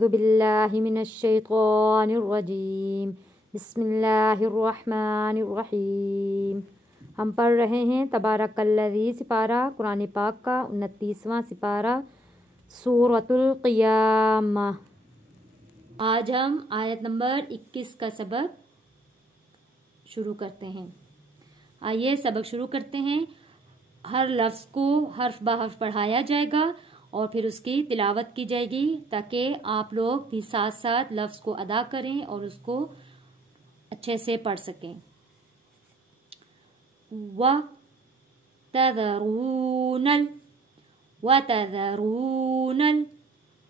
अऊज़ु बिल्लाहि मिनश्शैतानिर्रजीम बिस्मिल्लाहिर्रहमानिर्रहीम। हम पढ़ रहे हैं तबारकल्लज़ी सिपारा कुरान पाक का 29वां सिपारा सूरतुल क़ियामा। आज हम आयत नंबर 21 का सबक शुरू करते हैं। आइए सबक शुरू करते हैं। हर लफ्ज़ को हर्फ ब हर्फ पढ़ाया जाएगा और फिर उसकी तिलावत की जाएगी ताकि आप लोग भी साथ साथ लफ्ज़ को अदा करें और उसको अच्छे से पढ़ सकें। वतज़रूनल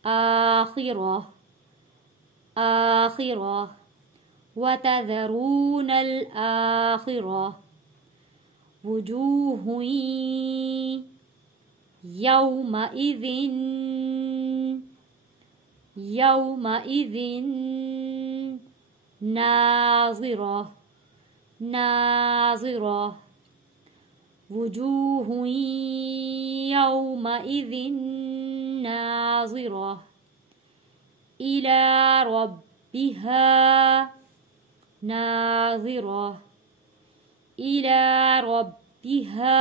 आखिरह वतज़रूनल आखिरह वुजूहुन यौमइज़िन नाज़िरह वुजूहुन यौमइज़िन नाज़िरह इला रब्बिहा नाज़िरह इला रब्बिहा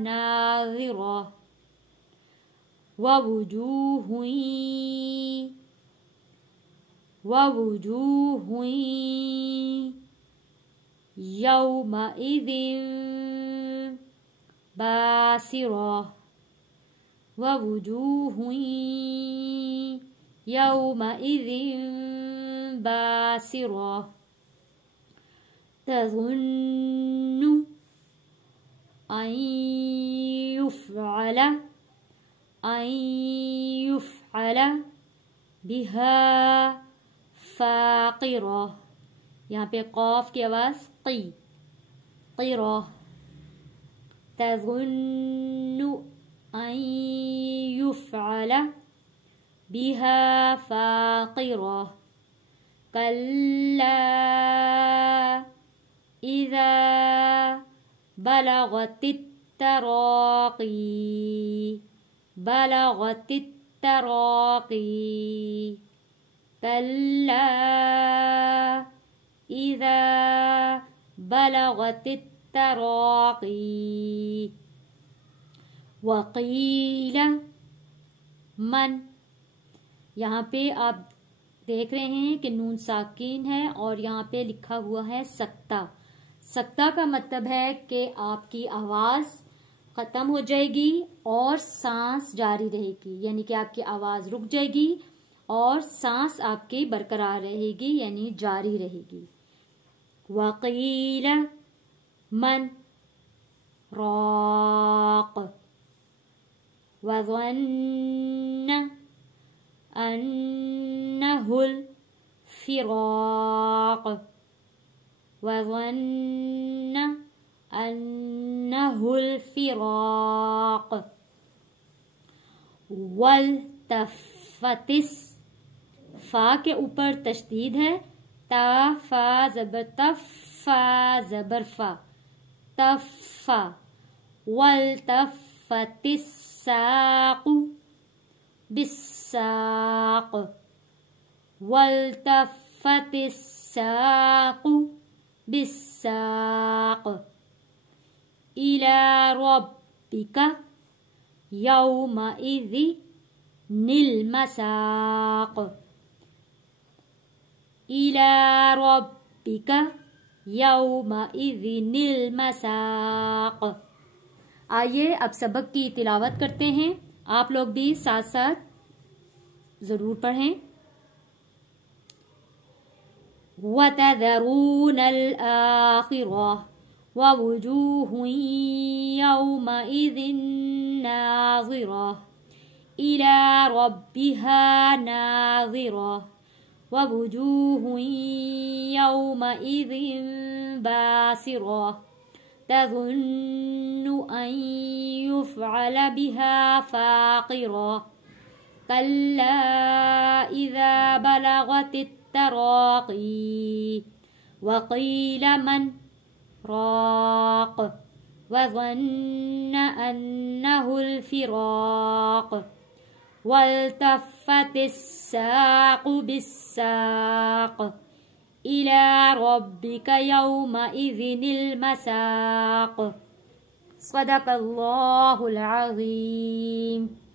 नाज़िरह ववुजूहुन यौमइज़िन बासिरह ववुजूहुन यौमइज़िन बासिरह तज़ुन्नु अन युफ़अल बिहा फ़ाक़िरह। यहाँ पे क़ाफ की आवाज़ क़िरह। तज़ुन्नु अन युफ़अल बिहा फ़ाक़िरह कल्ला इज़ा बलगतित तराक़ी कल्ला इज़ा बलगतित तराक़ी वक़ील मन। यहाँ पे आप देख रहे हैं कि नून साकिन है और यहाँ पे लिखा हुआ है सक्ता। सक्ता का मतलब है कि आपकी आवाज़ ख़त्म हो जाएगी और सांस जारी रहेगी, यानी कि आपकी आवाज़ रुक जाएगी और सांस आपकी बरकरार रहेगी यानी जारी रहेगी। वक़ील मन राक़ वज़न्न अन्नहुल फ़िराक़ वज़न्न अन्नहुल फ़िराक़ वल्तफ़तिस फ़ा के ऊपर तशदीद है। ता फ़ा ज़बर तफ़ फ़ा ज़बर फ़ा तफ़ा वल्तफ़तिस साक़ु बिस्साक़ वल्तफ़तिस साक़ु बिस्साक़ इला रब्बिका यौमइज़िनिल मसाक़ इला रब्बिका यौमइज़िनिल मसाक़। आइए अब सबक की तिलावत करते हैं। आप लोग भी साथ साथ ज़रूर पढ़ें। वतज़रूनल आखिरह ववुजूहुन यौमइज़िन नाज़िरह इला रब्बिहा नाज़िरह ववुजूहुन यौमइज़िन बासिरह तज़ुन्नु अन युफ़अल बिहा फ़ाक़िरह कल्ला इज़ा बलगतित तराक़ी वक़ील मन राक़ वज़न्न अन्नहुल फ़िराक़ والتفت الساق بالساق إلى ربك يومئذ المساق. صدق الله العظيم.